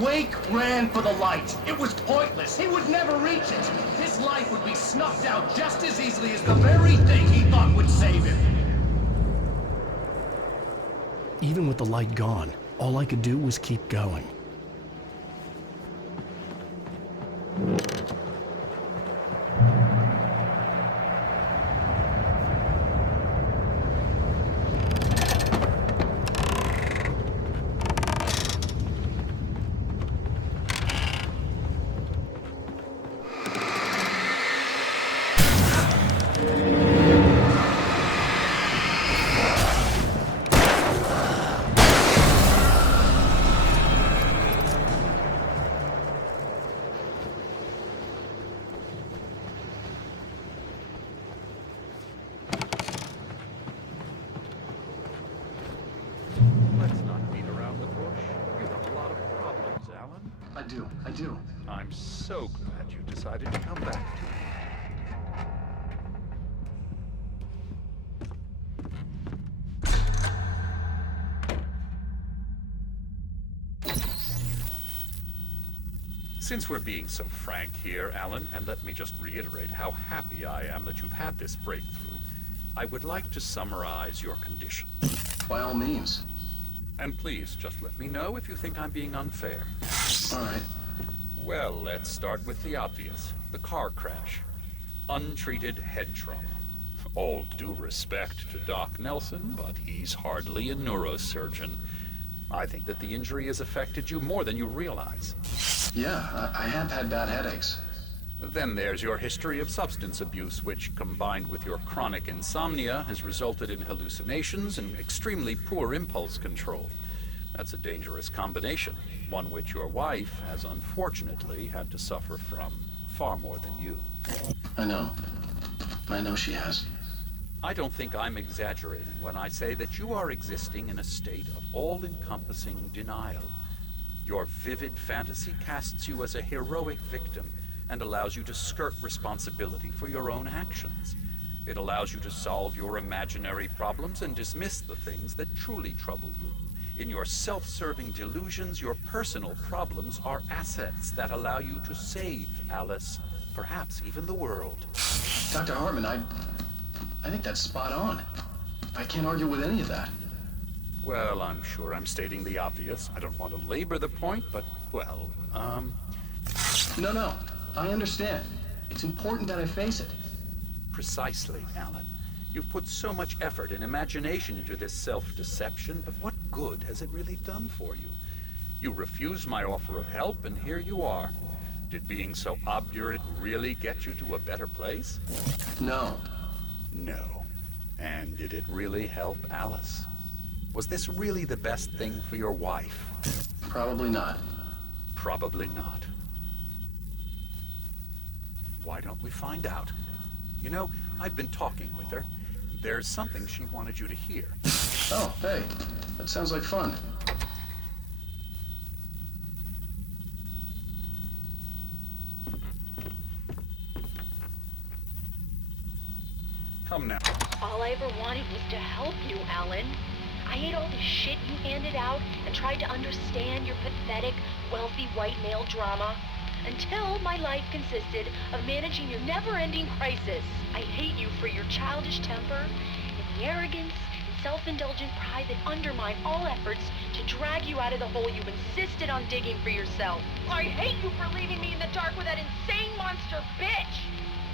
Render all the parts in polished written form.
Wake ran for the light. It was pointless. He would never reach it. His life would be snuffed out just as easily as the very thing he thought would save him. Even with the light gone, all I could do was keep going. I do. I'm so glad you decided to come back to me. Since we're being so frank here, Alan, and let me just reiterate how happy I am that you've had this breakthrough, I would like to summarize your condition. By all means. And please, just let me know if you think I'm being unfair. All right. Well, let's start with the obvious. The car crash. Untreated head trauma. All due respect to Doc Nelson, but he's hardly a neurosurgeon. I think that the injury has affected you more than you realize. Yeah, I have had bad headaches. Then there's your history of substance abuse, which, combined with your chronic insomnia, has resulted in hallucinations and extremely poor impulse control. That's a dangerous combination, one which your wife has unfortunately had to suffer from far more than you. I know. I know she has. I don't think I'm exaggerating when I say that you are existing in a state of all-encompassing denial. Your vivid fantasy casts you as a heroic victim and allows you to skirt responsibility for your own actions. It allows you to solve your imaginary problems and dismiss the things that truly trouble you. In your self-serving delusions, your personal problems are assets that allow you to save Alice, perhaps even the world. Dr. Hartman, I think that's spot on. I can't argue with any of that. Well, I'm sure I'm stating the obvious. I don't want to labor the point, but, well, No, I understand. It's important that I face it. Precisely, Alan. You've put so much effort and imagination into this self-deception, but what good has it really done for you? You refused my offer of help, and here you are. Did being so obdurate really get you to a better place? No. No. And did it really help Alice? Was this really the best thing for your wife? Probably not. Probably not. Why don't we find out? You know, I've been talking with her. There's something she wanted you to hear. Oh, hey. That sounds like fun. Come now. All I ever wanted was to help you, Alan. I ate all the shit you handed out and tried to understand your pathetic, wealthy white male drama until my life consisted of managing your never-ending crisis. I hate you for your childish temper and the arrogance and self-indulgent pride that undermine all efforts to drag you out of the hole you insisted on digging for yourself. I hate you for leaving me in the dark with that insane monster bitch!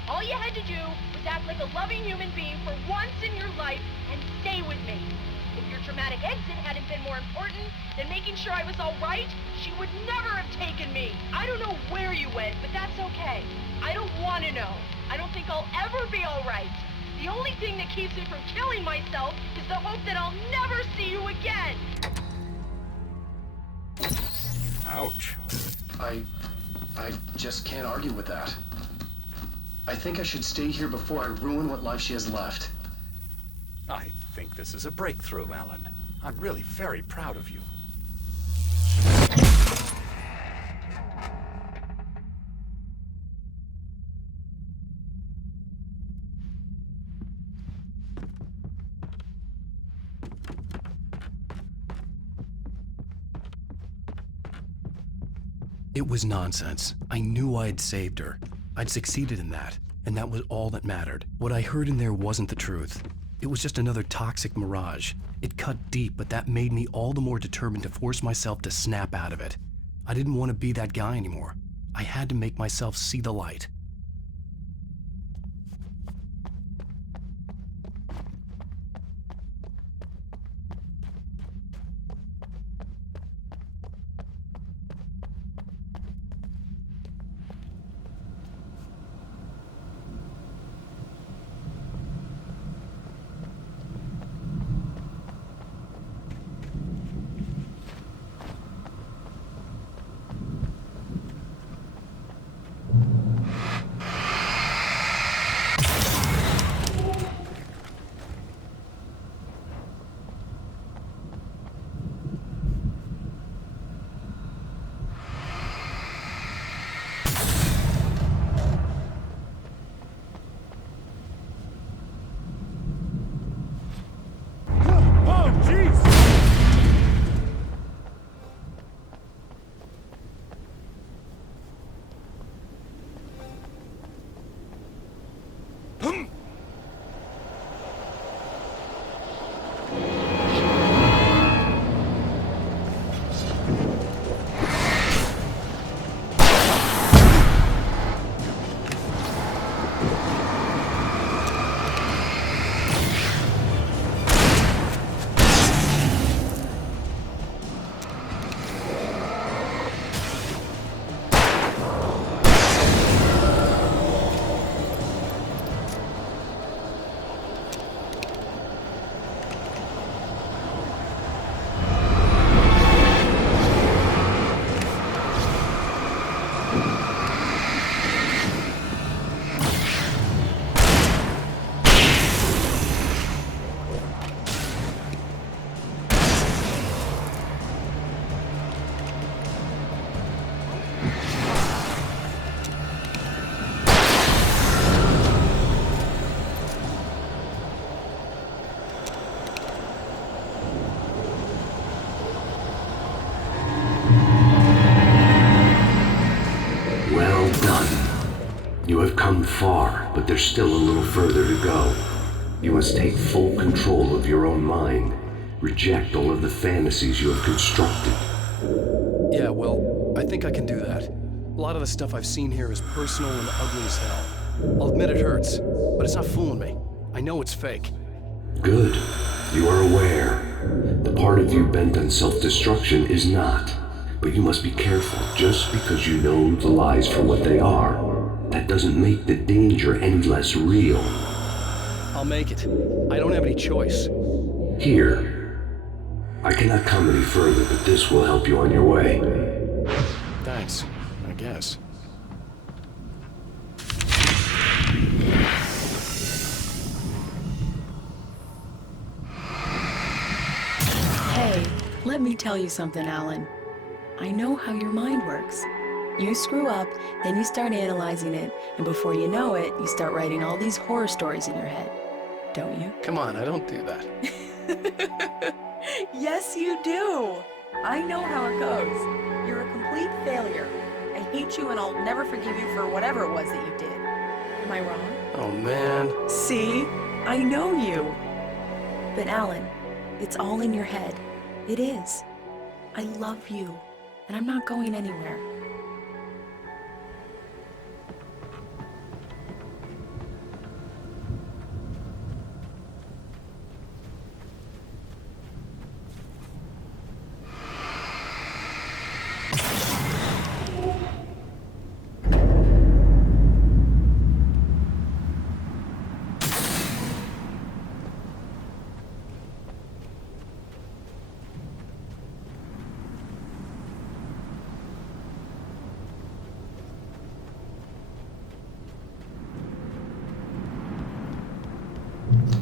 All you had to do was act like a loving human being for once in your life and stay with me. If your traumatic exit hadn't been more important than making sure I was all right, she would never have taken me. I don't know where you went, but that's okay. I don't want to know. I don't think I'll ever be all right. The only thing that keeps me from killing myself is the hope that I'll never see you again. Ouch. I just can't argue with that. I think I should stay here before I ruin what life she has left. I think this is a breakthrough, Alan. I'm really very proud of you. It was nonsense. I knew I'd saved her. I'd succeeded in that, and that was all that mattered. What I heard in there wasn't the truth. It was just another toxic mirage. It cut deep, but that made me all the more determined to force myself to snap out of it. I didn't want to be that guy anymore. I had to make myself see the light. You have come far, but there's still a little further to go. You must take full control of your own mind. Reject all of the fantasies you have constructed. Yeah, well, I think I can do that. A lot of the stuff I've seen here is personal and ugly as hell. I'll admit it hurts, but it's not fooling me. I know it's fake. Good. You are aware. The part of you bent on self-destruction is not. But you must be careful. Just because you know the lies for what they are, that doesn't make the danger any less real. I'll make it. I don't have any choice. Here. I cannot come any further, but this will help you on your way. Thanks, I guess. Hey, let me tell you something, Alan. I know how your mind works. You screw up, then you start analyzing it, and before you know it, you start writing all these horror stories in your head. Don't you? Come on, I don't do that. Yes, you do. I know how it goes. You're a complete failure. I hate you and I'll never forgive you for whatever it was that you did. Am I wrong? Oh, man. See? I know you. But Alan, it's all in your head. It is. I love you, and I'm not going anywhere.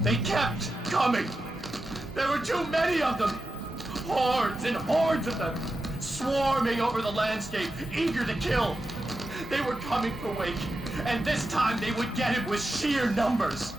They kept coming. There were too many of them. Hordes and hordes of them, swarming over the landscape, eager to kill. They were coming for Wake, and this time they would get him with sheer numbers.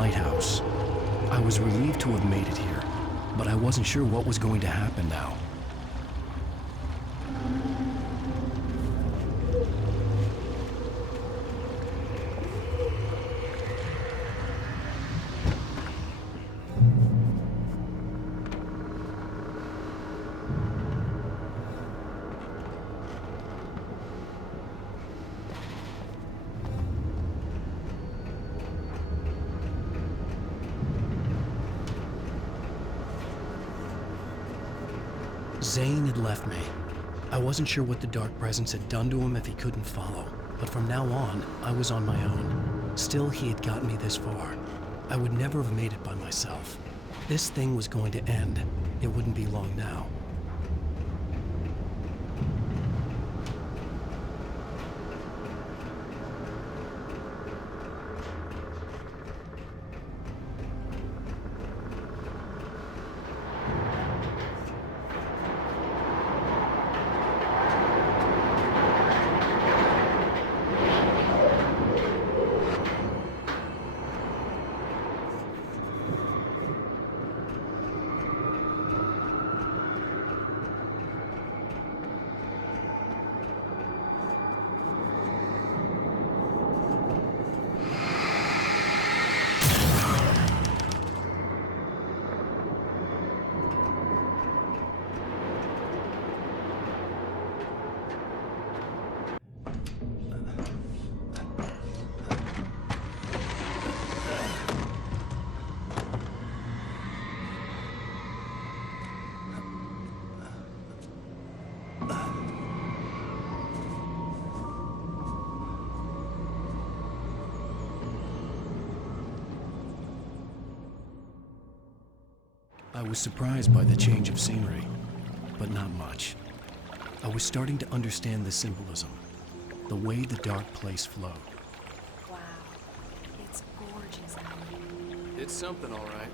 lighthouse. I was relieved to have made it here, but I wasn't sure what was going to happen now. Zane had left me. I wasn't sure what the Dark Presence had done to him if he couldn't follow, but from now on, I was on my own. Still, he had gotten me this far. I would never have made it by myself. This thing was going to end. It wouldn't be long now. I was surprised by the change of scenery, but not much. I was starting to understand the symbolism, the way the dark place flowed. Wow, it's gorgeous out here. It's something, all right.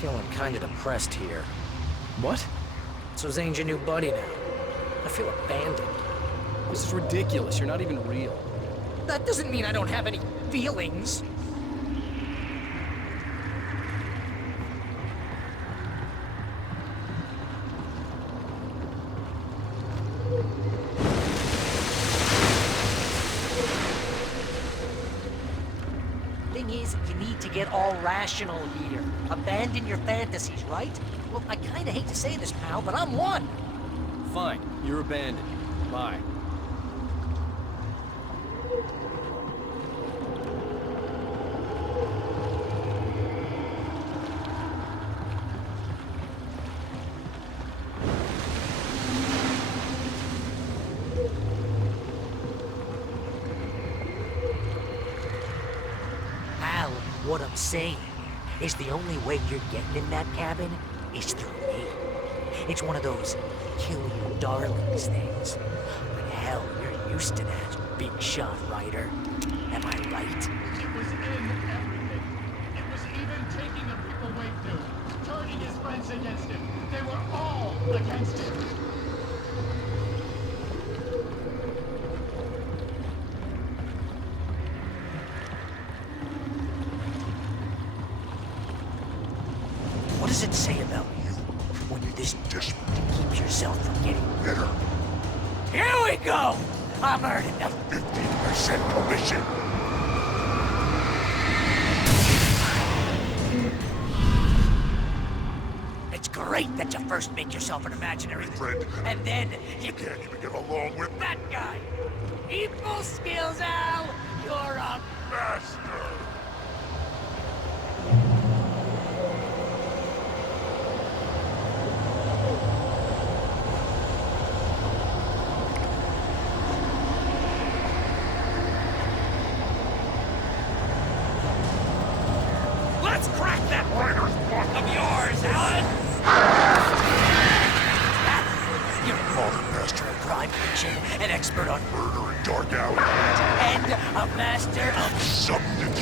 Feeling kinda depressed here. What? So Zane's your new buddy now. I feel abandoned. This is ridiculous. You're not even real. That doesn't mean I don't have any feelings. Thing is, you need to get all rational here. Abandon your fantasies, right? Look, I kinda hate to say this, pal, but I'm one. Fine. You're abandoned. Bye. Al, what I'm saying is the only way you're getting in that cabin is through me. It's one of those kill your darlings things. But hell, you're used to that, big shot writer. Am I right? It was in everything. It was even taking a people way too, turning his friends against him. They were all against him. What does it say about you when you're this desperate to keep yourself from getting bitter? Here we go! I'm earning the 15% commission. It's great that you first make yourself an imaginary friend, and then you can't even get along with that guy. People skills, Al! You're a master! Let's crack that writer's block of yours, Alan! You're a modern master of crime fiction, an expert on murder and dark alleyways, and a master of substance.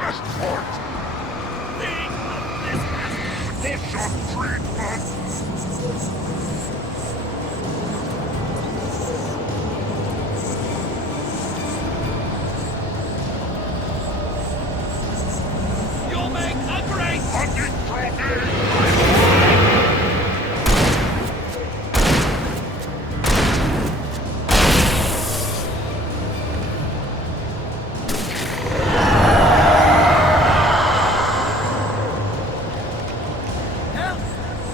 Best part! Think of this as treatment! You'll make a great hunting trophy! Hell,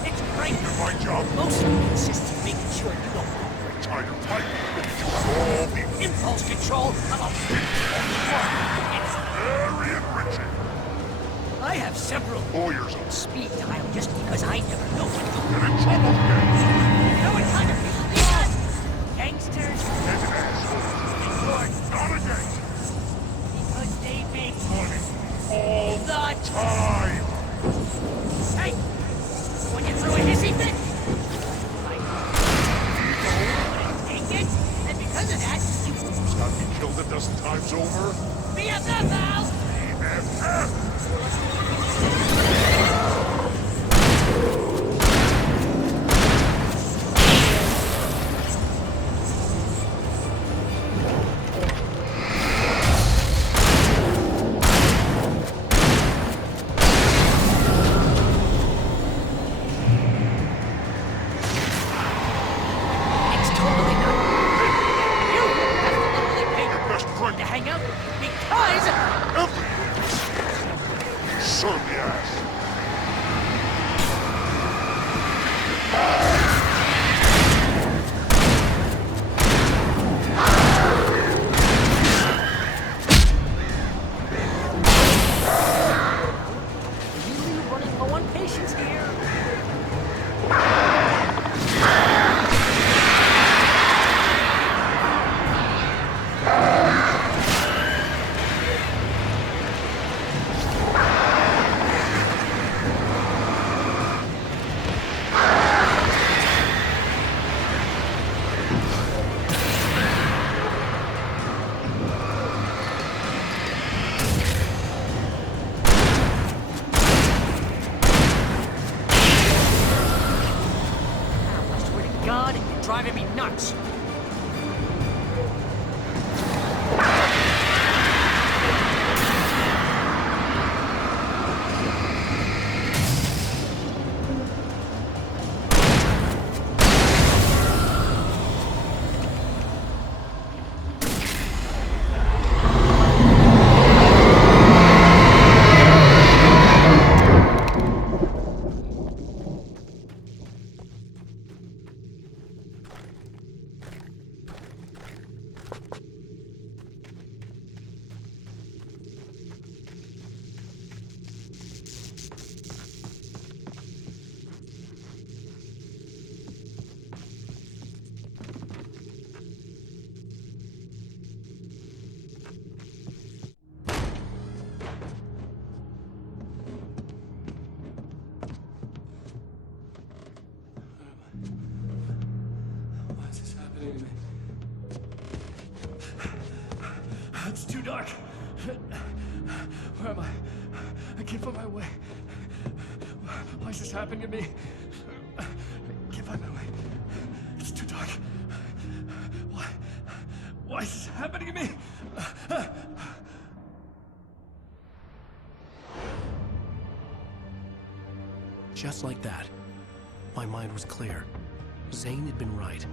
it's great. My job mostly consists of making sure you don't move your entire pipe. You have all the impulse control of a big It's very enriching. I have several lawyers on speed dial just because I never know when to get in trouble. You know what kind of people they are? Gangsters and assholes. In court, not a gangster. Because they make money all the time. Hey, when you throw a hissy fit, like, take it, and because of that, you got me killed a dozen times over. BFF, Al! BFF! It's totally not. You have to literally pay your best friend to hang out with you because everyone certainly has. Really running low on patience here. I swear to God, you're driving me nuts. dark. Where am I? I can't find my way. Why is this happening to me? I can't find my way. It's too dark. Why is this happening to me? Just like that, my mind was clear. Zane had been right.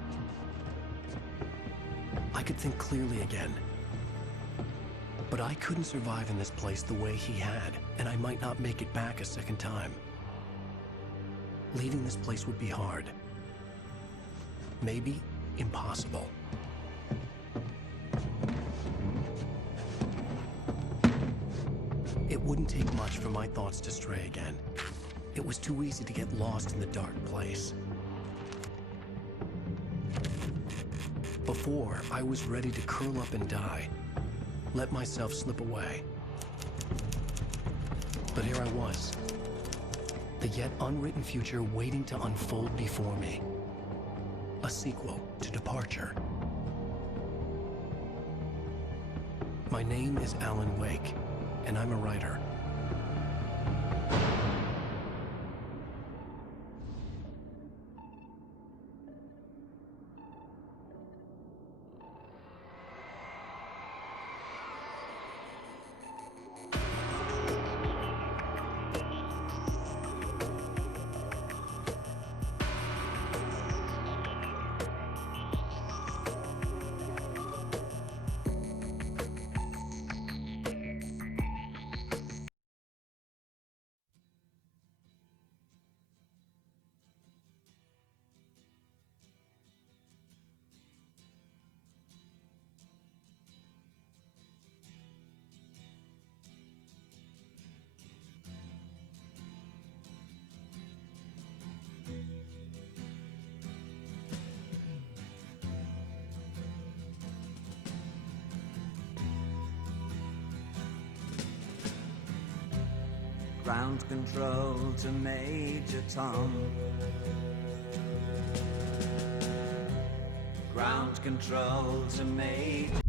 I could think clearly again. But I couldn't survive in this place the way he had, and I might not make it back a second time. Leaving this place would be hard. Maybe impossible. It wouldn't take much for my thoughts to stray again. It was too easy to get lost in the dark place. Before, I was ready to curl up and die, let myself slip away. But here I was, the yet unwritten future waiting to unfold before me. A sequel to Departure. My name is Alan Wake, and I'm a writer. Ground control to Major Tom. Ground control to Major